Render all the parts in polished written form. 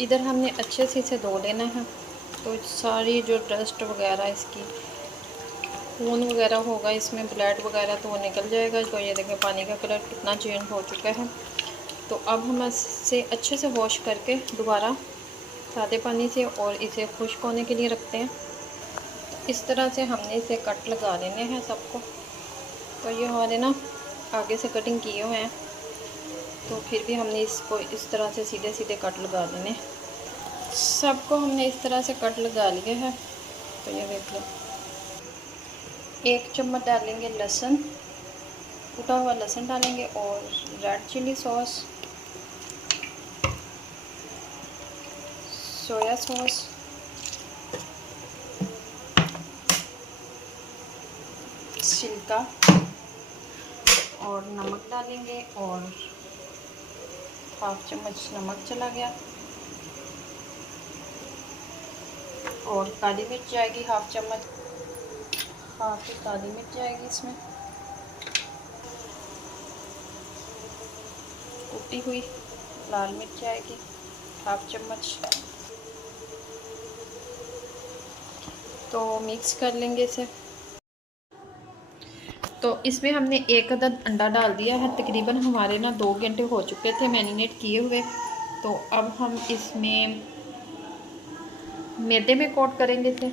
इधर हमने अच्छे से इसे धो लेना है। तो सारी जो डस्ट वगैरह इसकी खून वगैरह होगा इसमें, ब्लड वगैरह, तो वो निकल जाएगा। तो ये देखें पानी का कलर कितना चेंज हो चुका है। तो अब हम इसे अच्छे से वॉश करके दोबारा सादे पानी से और इसे खुश्क होने के लिए रखते हैं। इस तरह से हमने इसे कट लगा लेने हैं सबको। तो ये हमारे ना आगे से कटिंग किए हुए हैं, तो फिर भी हमने इसको इस तरह से सीधे सीधे कट लगा देने। सबको हमने इस तरह से कट लगा लिए हैं। तो ये देख लो, 1 चम्मच डालेंगे लहसुन, कुटा हुआ लहसुन डालेंगे, और red chilli sauce, soya sauce, सिरका और नमक डालेंगे। और 1/2 चम्मच नमक चला गया। और काली मिर्च जाएगी 1/2 चम्मच, हाफ ही काली मिर्च जाएगी इसमें। कुटी हुई लाल मिर्च जाएगी 1/2 चम्मच। तो मिक्स कर लेंगे इसे। तो इसमें हमने 1 अदद अंडा डाल दिया है। तकरीबन हमारे ना 2 घंटे हो चुके थे मैरिनेट किए हुए। तो अब हम इसमें मैदे में कोट करेंगे इसे।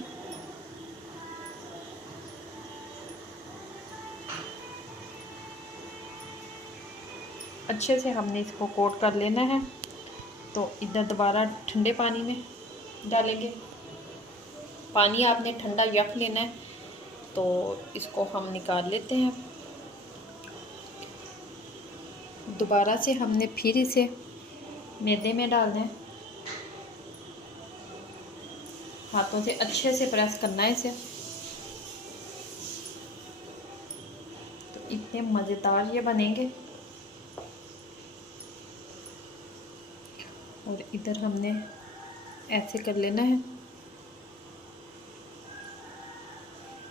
अच्छे से हमने इसको कोट कर लेना है। तो इधर दोबारा ठंडे पानी में डालेंगे। पानी आपने ठंडा यख लेना है। तो इसको हम निकाल लेते हैं। दोबारा से हमने फिर इसे मैदे में डालना है। हाथों से अच्छे से प्रेस करना है इसे। तो इतने मज़ेदार ये बनेंगे। और इधर हमने ऐसे कर लेना है।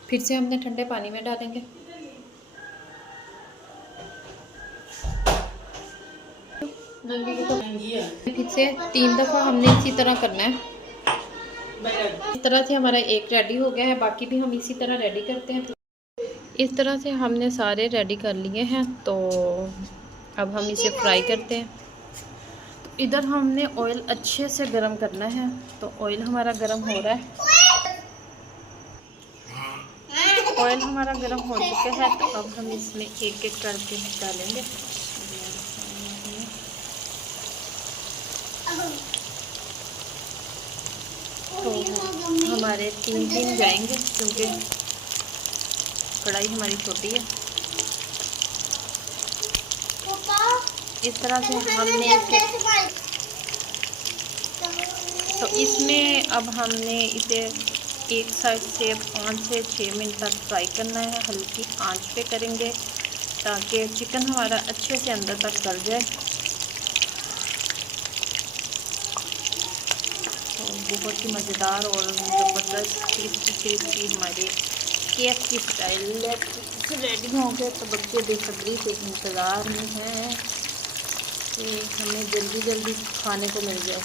फिर से हमने ठंडे पानी में डालेंगे। फिर से 3 दफ़ा हमने इसी तरह करना है। इस तरह से हमारा एक रेडी हो गया है। बाकी भी हम इसी तरह रेडी करते हैं। इस तरह से हमने सारे रेडी कर लिए हैं। तो अब हम इसे फ्राई करते हैं। तो इधर हमने ऑयल अच्छे से गरम करना है। तो ऑयल हमारा गरम हो रहा है। ऑयल हमारा गरम हो चुका है। तो अब हम इसमें एक एक करके डालेंगे। तो हमारे 3 जाएंगे क्योंकि कढ़ाई हमारी छोटी है। इस तरह से हमने तो इसमें अब हमने इसे एक साइड से 5 से 6 मिनट तक फ्राई करना है। हल्की आंच पे करेंगे ताकि चिकन हमारा अच्छे से अंदर तक गल जाए। तो बहुत ही मज़ेदार और ज़बरदस्त क्रिस्पी हमारे KFC स्टाइल रेडी हो गए। तो बच्चे बेसब्री से इंतज़ार में हैं कि हमें जल्दी जल्दी खाने को मिल जाए।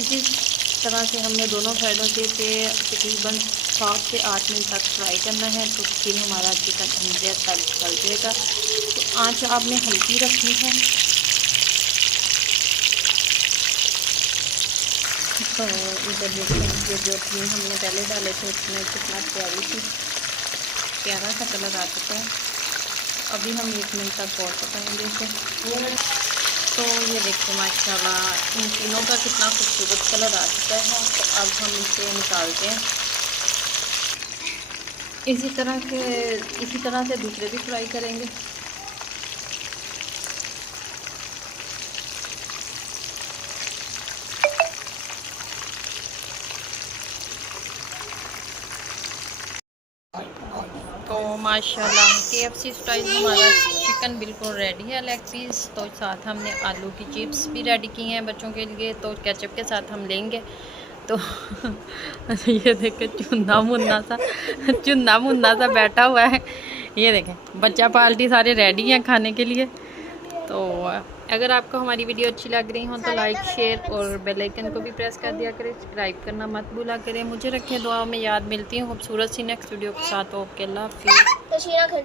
इसी तरह से हमने दोनों साइडों से इसे तकरीबन 7 से 8 मिनट तक फ्राई करना है। तो फिर हमारा चिकन अंदर तक गल जाएगा। तो आंच आपने हल्की रखनी है। तो इधर देखिए ये जो थी हमने पहले डाले थे उसमें कितना प्यारा सा कलर आ चुका है। अभी हम 1 मिनट तक और पकाएंगे इसे। तो ये देखो माशाल्लाह इन तीनों का कितना खूबसूरत कलर आ चुका है। तो अब हम इसे निकालते हैं। इसी तरह से दूसरे भी फ्राई करेंगे। तो माशाल्लाह KFC स्टाइल हमारा चिकन बिल्कुल रेडी है, लेग पीस। तो साथ हमने आलू की चिप्स भी रेडी की हैं बच्चों के लिए, तो केचप के साथ हम लेंगे। तो ये देखें चुन्ना मुन्ना सा बैठा हुआ है। ये देखें बच्चा पार्टी सारे रेडी हैं खाने के लिए। तो अगर आपको हमारी वीडियो अच्छी लग रही हो तो लाइक शेयर और बेल आइकन को भी प्रेस कर दिया करें, सब्सक्राइब करना मत भूला करें। मुझे रखें दुआ में याद। मिलती हूँ खूबसूरत सी नेक्स्ट वीडियो के साथ। ओके, अल्लाह हाफिज़।